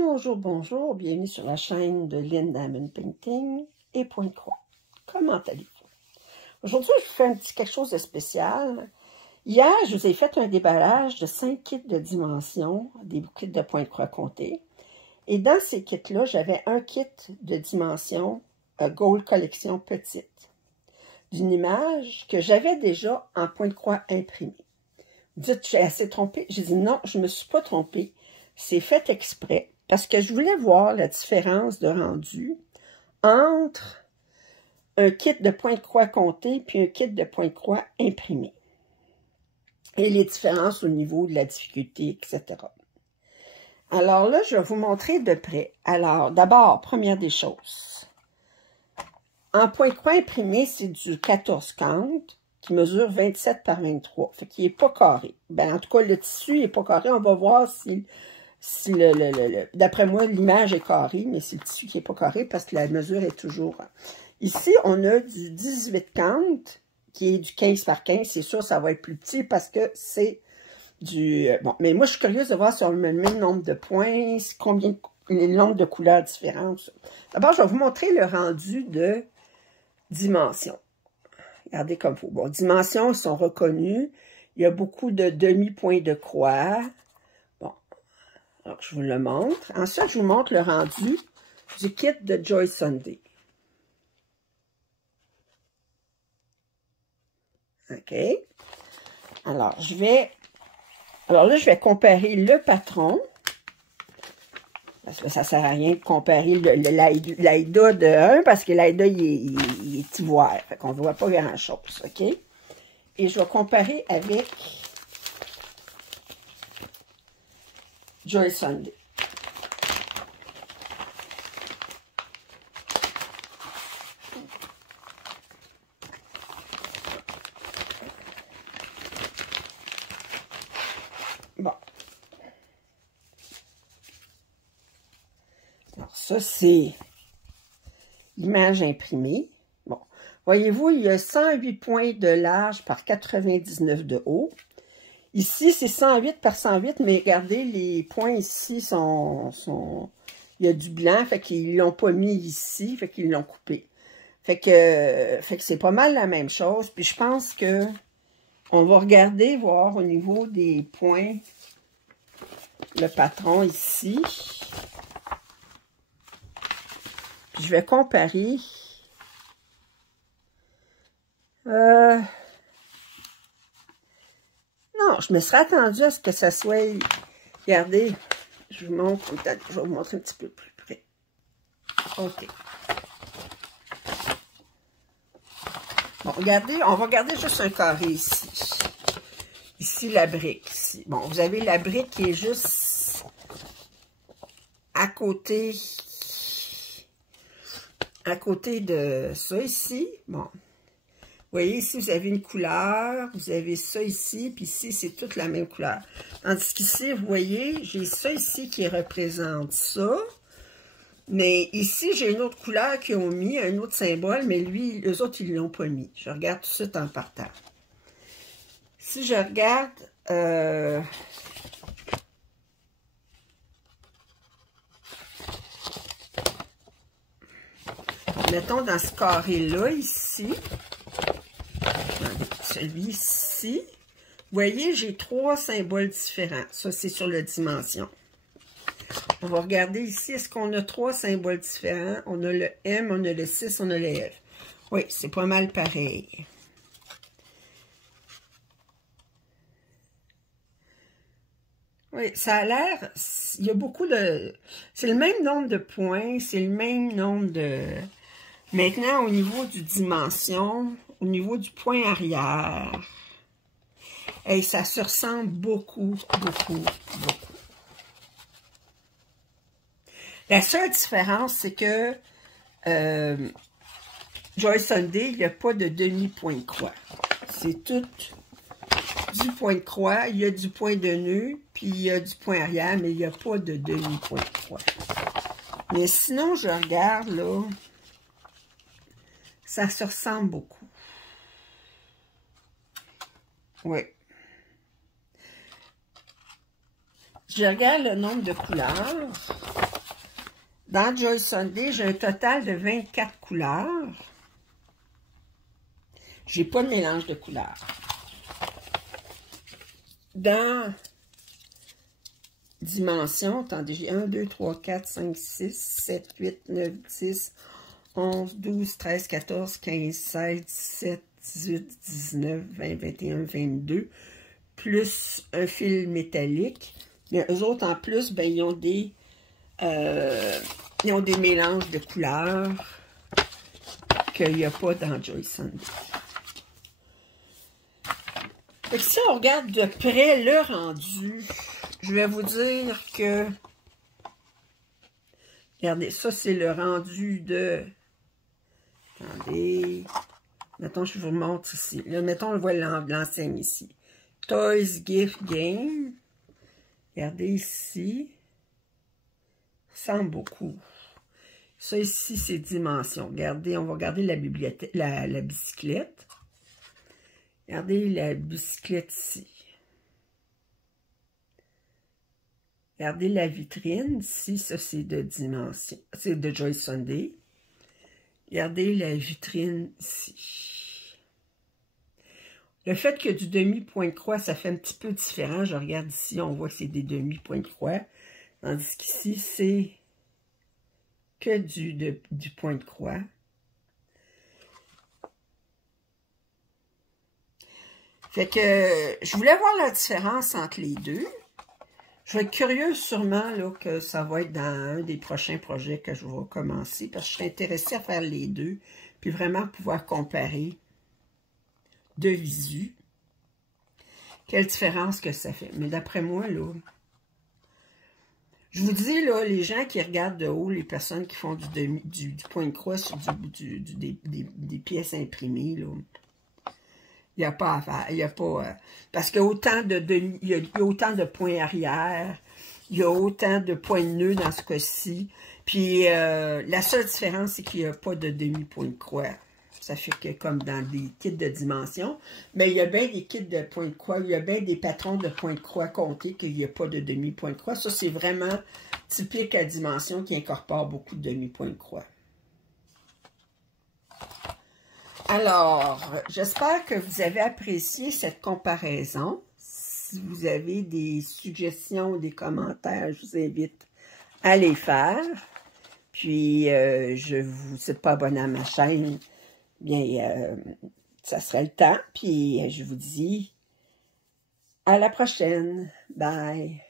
Bonjour, bonjour, bienvenue sur la chaîne de Lynn Diamond Painting et Point de Croix. Comment allez-vous? Aujourd'hui, je vous fais quelque chose de spécial. Hier, je vous ai fait un déballage de 5 kits de dimension, des kits de Point de Croix comptés. Et dans ces kits-là, j'avais un kit de dimension Gold Collection petite, d'une image que j'avais déjà en Point de Croix imprimé. Vous dites, j'ai assez trompé? J'ai dit non, je ne me suis pas trompée. C'est fait exprès parce que je voulais voir la différence de rendu entre un kit de Point de Croix compté puis un kit de Point de Croix imprimé. Et les différences au niveau de la difficulté, etc. Alors là, je vais vous montrer de près. Alors, d'abord, première des choses. En Point de Croix imprimé, c'est du 14 cantes qui mesure 27 par 23. Fait qu'il n'est pas carré. Ben, en tout cas, le tissu n'est pas carré. On va voir si d'après moi, l'image est carrée, mais c'est le tissu qui n'est pas carré parce que la mesure est toujours... Ici, on a du 18 cantes qui est du 15 par 15. C'est sûr, ça va être plus petit parce que c'est du... Bon, mais moi, je suis curieuse de voir si on met le même nombre de points, combien le nombre de couleurs différentes. D'abord, je vais vous montrer le rendu de dimensions. Regardez comme il faut. Bon, dimensions sont reconnues. Il y a beaucoup de demi-points de croix. Bon, alors je vous le montre. Ensuite, je vous montre le rendu du kit de Joy Sunday. OK. Alors, là, je vais comparer le patron. Parce que ça ne sert à rien de comparer l'Aïda de 1 parce que l'Aïda, il est ivoire. Fait qu'on ne voit pas grand-chose, OK? Et je vais comparer avec Joy Sunday. Bon. Alors, ça, c'est l'image imprimée. Bon. Voyez-vous, il y a 108 points de large par 99 de haut. Ici, c'est 108 par 108, mais regardez, les points ici sont... Il y a du blanc, fait qu'ils ne l'ont pas mis ici, fait qu'ils l'ont coupé. Fait que c'est pas mal la même chose. Puis je pense que on va regarder, voir au niveau des points, le patron ici. Puis je vais comparer. Non, je me serais attendue à ce que ça soit... Regardez, je vous montre, je vais vous montrer un petit peu plus près. OK. Bon, regardez, on va regarder juste un carré ici. Ici, la brique. Ici. Bon, vous avez la brique qui est juste à côté de ça ici. Bon. Vous voyez, ici, vous avez une couleur, vous avez ça ici, puis ici, c'est toute la même couleur. Tandis qu'ici, vous voyez, j'ai ça ici qui représente ça. Mais ici, j'ai une autre couleur qu'ils ont mis, un autre symbole, mais lui, eux autres, ils ne l'ont pas mis. Je regarde tout de suite en partant. Si je regarde... mettons dans ce carré-là, ici... Celui-ci, vous voyez, j'ai 3 symboles différents. Ça, c'est sur la dimension. On va regarder ici, est-ce qu'on a 3 symboles différents? On a le M, on a le 6, on a le F. Oui, c'est pas mal pareil. Oui, ça a l'air, il y a beaucoup de... C'est le même nombre de points, c'est le même nombre de... Maintenant, au niveau du dimension... Au niveau du point arrière, et ça se ressemble beaucoup, beaucoup, beaucoup. La seule différence, c'est que Joy Sunday, il n'y a pas de demi-point de croix. C'est tout du point de croix. Il y a du point de nœud, puis il y a du point arrière, mais il n'y a pas de demi-point de croix. Mais sinon, je regarde, là, ça se ressemble beaucoup. Oui. Je regarde le nombre de couleurs. Dans Joyce Sunday, j'ai un total de 24 couleurs. J'ai pas de mélange de couleurs. Dans Dimension, attendez, j'ai 1, 2, 3, 4, 5, 6, 7, 8, 9, 10, 11, 12, 13, 14, 15, 16, 17, 18, 19, 20, 21, 22, plus un fil métallique. Mais eux autres, en plus, ben, ils ont des mélanges de couleurs qu'il n'y a pas dans Joyce Sunday. Fait que si on regarde de près le rendu, je vais vous dire que, regardez, ça c'est le rendu de, attendez, mettons je vous montre ici, là, mettons on voit l'enseigne ici, Toys Gift Game, regardez ici, ça ressemble beaucoup. Ça ici c'est Dimension, regardez, on va regarder la bibliothèque, la bicyclette. Regardez la bicyclette ici. Regardez la vitrine ici, ça c'est de Dimension, c'est de Joyce Sunday. Regardez la vitrine ici. Le fait que du demi-point de croix, ça fait un petit peu différent. Je regarde ici, on voit que c'est des demi-points de croix. Tandis qu'ici, c'est que du point de croix. Fait que je voulais voir la différence entre les deux. Je vais être curieuse sûrement là, que ça va être dans un des prochains projets que je vais commencer parce que je serais intéressée à faire les deux puis vraiment pouvoir comparer de visu quelle différence que ça fait. Mais d'après moi, là, je vous dis, là, les gens qui regardent de haut, les personnes qui font du point de croix sur des pièces imprimées, là, il n'y a pas à faire, il n'y a pas... parce qu'il y a autant il y a autant de points arrière, il y a autant de points de nœud dans ce cas-ci. Puis la seule différence, c'est qu'il n'y a pas de demi-point de croix. Ça fait que comme dans des kits de dimension, mais il y a bien des kits de point de croix, il y a bien des patrons de point de croix comptés qu'il n'y a pas de demi-point de croix. Ça, c'est vraiment typique à Dimension qui incorpore beaucoup de demi-point de croix. Alors, j'espère que vous avez apprécié cette comparaison. Si vous avez des suggestions, des commentaires, je vous invite à les faire. Puis, vous n'êtes pas abonné à ma chaîne, bien, ça serait le temps. Puis, je vous dis à la prochaine. Bye!